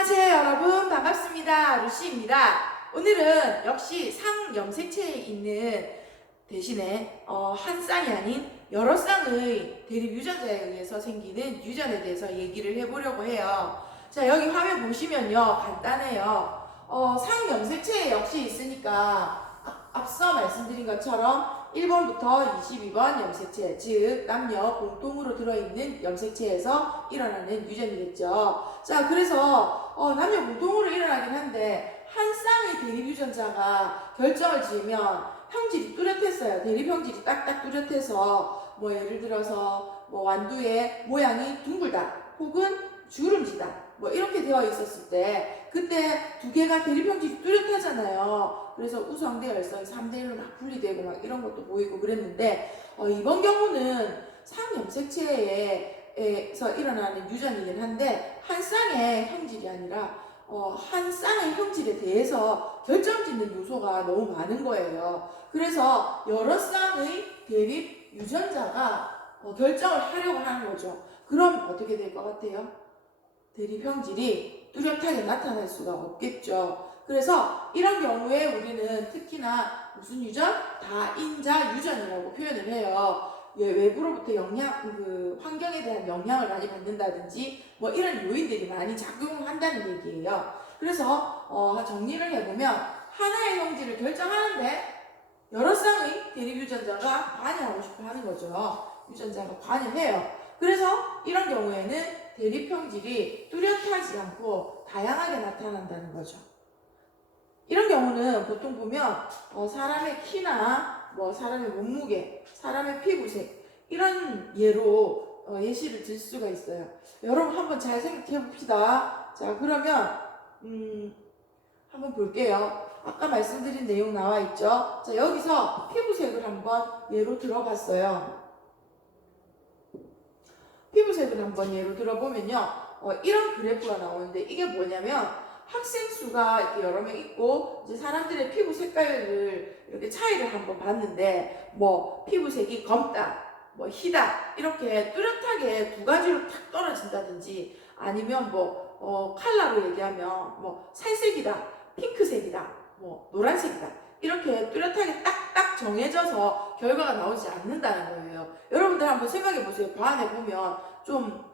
안녕하세요 여러분, 반갑습니다. 루시입니다. 오늘은 역시 상염색체에 있는 대신에 한 쌍이 아닌 여러 쌍의 대립 유전자에 의해서 생기는 유전에 대해서 얘기를 해보려고 해요. 자, 여기 화면 보시면요, 간단해요. 상염색체에 역시 있으니까 앞서 말씀드린 것처럼 1번부터 22번 염색체, 즉 남녀 공통으로 들어있는 염색체에서 일어나는 유전이겠죠. 자, 그래서 남녀 공통으로 일어나긴 한데 한 쌍의 대립 유전자가 결정을 지으면 형질이 뚜렷했어요. 대립 형질이 딱딱 뚜렷해서 뭐 예를 들어서 뭐 완두의 모양이 둥글다 혹은 주름지다 뭐 이렇게 되어 있었을 때 그때 두 개가 대립 형질이 뚜렷하잖아요. 그래서 우성대 열성이 3대1로 막 분리되고 막 이런 것도 보이고 그랬는데 이번 경우는 상염색체에서 일어나는 유전이긴 한데 한 쌍의 형질이 아니라 한 쌍의 형질에 대해서 결정짓는 요소가 너무 많은 거예요. 그래서 여러 쌍의 대립 유전자가 결정을 하려고 하는 거죠. 그럼 어떻게 될 것 같아요? 대립 형질이 뚜렷하게 나타날 수가 없겠죠. 그래서 이런 경우에 우리는 특히나 무슨 유전? 다인자 유전이라고 표현을 해요. 외부로부터 환경에 대한 영향을 많이 받는다든지 뭐 이런 요인들이 많이 작용한다는 얘기예요. 그래서 정리를 해보면 하나의 형질을 결정하는데 여러 쌍의 대립 유전자가 관여하고 싶어 하는 거죠. 유전자가 관여해요. 그래서 이런 경우에는 대립 형질이 뚜렷하지 않고 다양하게 나타난다는 거죠. 이런 경우는 보통 보면 사람의 키나 뭐 사람의 몸무게, 사람의 피부색 이런 예로 예시를 들 수가 있어요. 여러분 한번 잘 생각해 봅시다. 자, 그러면 한번 볼게요. 아까 말씀드린 내용 나와 있죠. 자, 여기서 피부색을 한번 예로 들어봤어요. 피부색을 한번 예로 들어보면요, 이런 그래프가 나오는데 이게 뭐냐면 학생 수가 이렇게 여러 명 있고 이제 사람들의 피부 색깔을 이렇게 차이를 한번 봤는데 뭐 피부색이 검다, 뭐 희다 이렇게 뚜렷하게 두 가지로 탁 떨어진다든지 아니면 뭐 컬러로 얘기하면 뭐 살색이다, 핑크색이다, 뭐 노란색이다 이렇게 뚜렷하게 딱딱 정해져서 결과가 나오지 않는다는 거예요. 여러분들 한번 생각해 보세요. 반에 보면 좀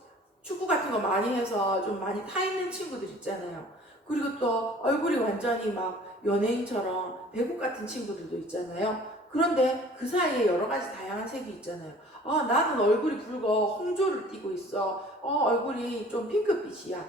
축구 같은 거 많이 해서 좀 많이 타 있는 친구들 있잖아요. 그리고 또 얼굴이 완전히 막 연예인처럼 배국 같은 친구들도 있잖아요. 그런데 그 사이에 여러 가지 다양한 색이 있잖아요. 나는 얼굴이 붉어 홍조를 띠고 있어. 얼굴이 좀 핑크빛이야.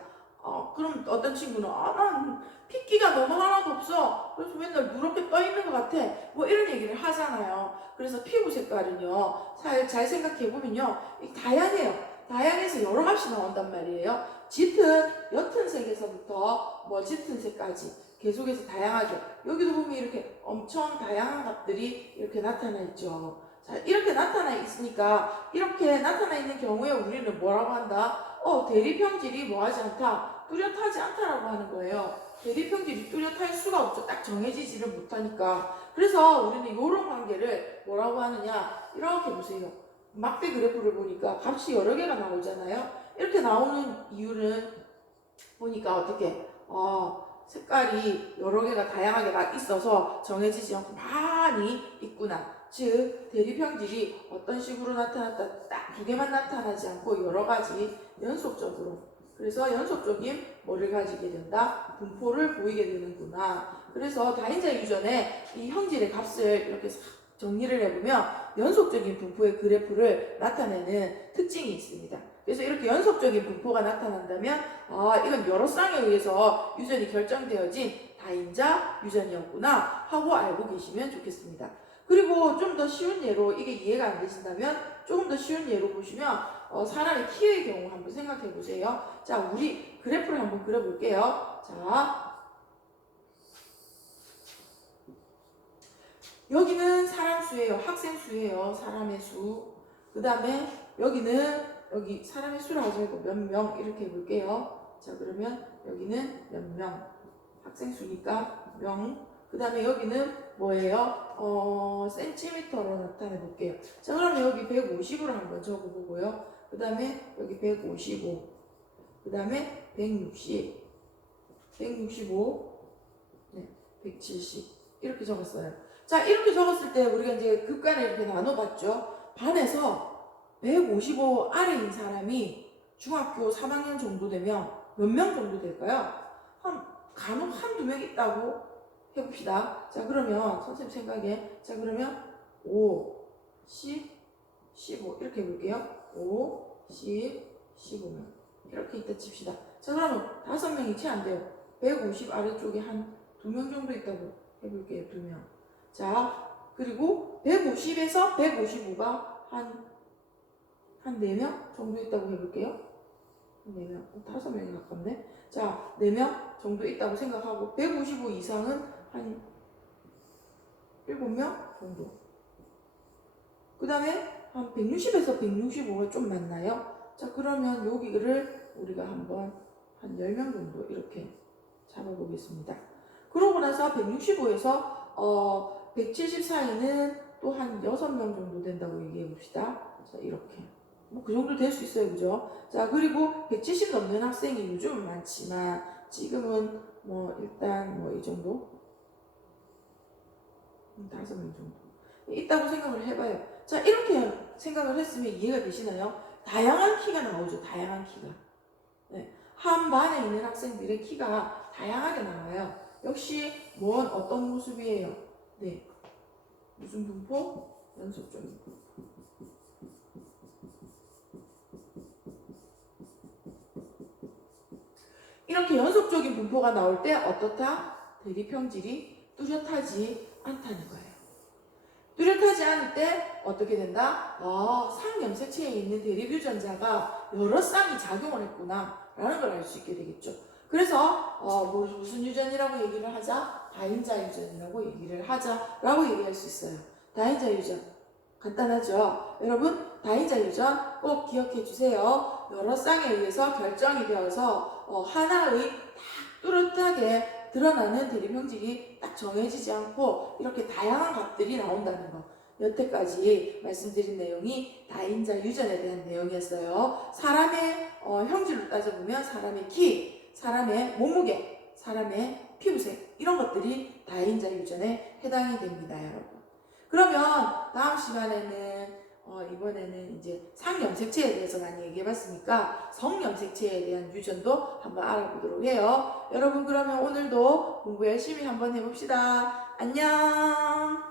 그럼 어떤 친구는 난 핏기가 너무 하나도 없어. 그래서 맨날 누렇게 떠 있는 것 같아. 뭐 이런 얘기를 하잖아요. 그래서 피부 색깔은요, 잘 생각해보면요, 다양해요. 다양해서 여러 값이 나온단 말이에요. 짙은, 옅은 색에서부터 뭐 짙은 색까지 계속해서 다양하죠. 여기도 보면 이렇게 엄청 다양한 값들이 이렇게 나타나 있죠. 자, 이렇게 나타나 있으니까, 이렇게 나타나 있는 경우에 우리는 뭐라고 한다? 대립 형질이 뭐하지 않다? 뚜렷하지 않다라고 하는 거예요. 대립 형질이 뚜렷할 수가 없죠. 딱 정해지지를 못하니까. 그래서 우리는 이런 관계를 뭐라고 하느냐? 이렇게 보세요. 막대 그래프를 보니까 값이 여러 개가 나오잖아요. 이렇게 나오는 이유는 보니까 어떻게 색깔이 여러 개가 다양하게 막 있어서 정해지지 않고 많이 있구나. 즉 대립 형질이 어떤 식으로 나타났다 딱 두 개만 나타나지 않고 여러 가지 연속적으로, 그래서 연속적인 뭐를 가지게 된다? 분포를 보이게 되는구나. 그래서 다인자 유전의 이 형질의 값을 이렇게 정리를 해보면 연속적인 분포의 그래프를 나타내는 특징이 있습니다. 그래서 이렇게 연속적인 분포가 나타난다면 이건 여러 쌍에 의해서 유전이 결정되어진 다인자 유전이었구나 하고 알고 계시면 좋겠습니다. 그리고 좀 더 쉬운 예로, 이게 이해가 안 되신다면 조금 더 쉬운 예로 보시면 사람의 키의 경우 한번 생각해 보세요. 자, 우리 그래프를 한번 그려볼게요. 자, 여기는 사람 수예요. 학생 수예요. 사람의 수. 그 다음에 여기 사람의 수를 하지 말고 몇 명 이렇게 해볼게요. 자, 그러면 여기는 몇 명. 학생 수니까 명. 그 다음에 여기는 뭐예요? 센티미터로 나타내 볼게요. 자, 그러면 여기 150으로 한번 적어보고요. 그 다음에 여기 155. 그 다음에 160. 165, 네, 170 이렇게 적었어요. 자, 이렇게 적었을 때 우리가 이제 급간에 이렇게 나눠봤죠. 반에서 155 아래인 사람이 중학교 3학년 정도 되면 몇 명 정도 될까요? 간혹 한두 명 있다고 해봅시다. 자, 그러면 선생님 생각에 자, 그러면 5, 10, 15 이렇게 해볼게요. 5, 10, 15명 이렇게 있다 칩시다. 자, 그러면 5명이 채 안 돼요. 150 아래쪽에 한 2명 정도 있다고 해볼게요. 2명. 자, 그리고 150에서 155가 한 4명 정도 있다고 해볼게요. 4명, 5명이 가깝네. 자, 4명 정도 있다고 생각하고 155 이상은 한 7명 정도. 그 다음에 한 160에서 165가 좀 많나요? 자, 그러면 여기를 우리가 한번 한 10명 정도 이렇게 잡아보겠습니다. 그러고 나서 165에서 170 사이는 또 한 6명 정도 된다고 얘기해 봅시다. 자, 이렇게. 뭐 그 정도 될 수 있어요. 그죠? 자, 그리고 170 넘는 학생이 요즘은 많지만 지금은 뭐 일단 뭐 이 정도? 5명 정도. 있다고 생각을 해봐요. 자, 이렇게 생각을 했으면 이해가 되시나요? 다양한 키가 나오죠. 다양한 키가. 네. 한 반에 있는 학생들의 키가 다양하게 나와요. 역시 뭔 어떤 모습이에요? 네. 무슨 분포? 연속적인 분포. 이렇게 연속적인 분포가 나올 때 어떻다? 대립형질이 뚜렷하지 않다는 거예요. 뚜렷하지 않을 때 어떻게 된다? 상염색체에 있는 대립유전자가 여러 쌍이 작용을 했구나 라는 걸 알 수 있게 되겠죠. 그래서 무슨 유전이라고 얘기를 하자? 다인자 유전이라고 얘기를 하자라고 얘기할 수 있어요. 다인자 유전 간단하죠? 여러분 다인자 유전 꼭 기억해 주세요. 여러 쌍에 의해서 결정이 되어서 하나의 딱 뚜렷하게 드러나는 대립형질이 딱 정해지지 않고 이렇게 다양한 값들이 나온다는 거. 여태까지 말씀드린 내용이 다인자 유전에 대한 내용이었어요. 사람의 형질로 따져보면 사람의 키, 사람의 몸무게, 사람의 피부색 이런 것들이 다인자 유전에 해당이 됩니다, 여러분. 그러면 다음 시간에는 이번에는 이제 상염색체에 대해서 많이 얘기해봤으니까 성염색체에 대한 유전도 한번 알아보도록 해요. 여러분 그러면 오늘도 공부 열심히 한번 해봅시다. 안녕.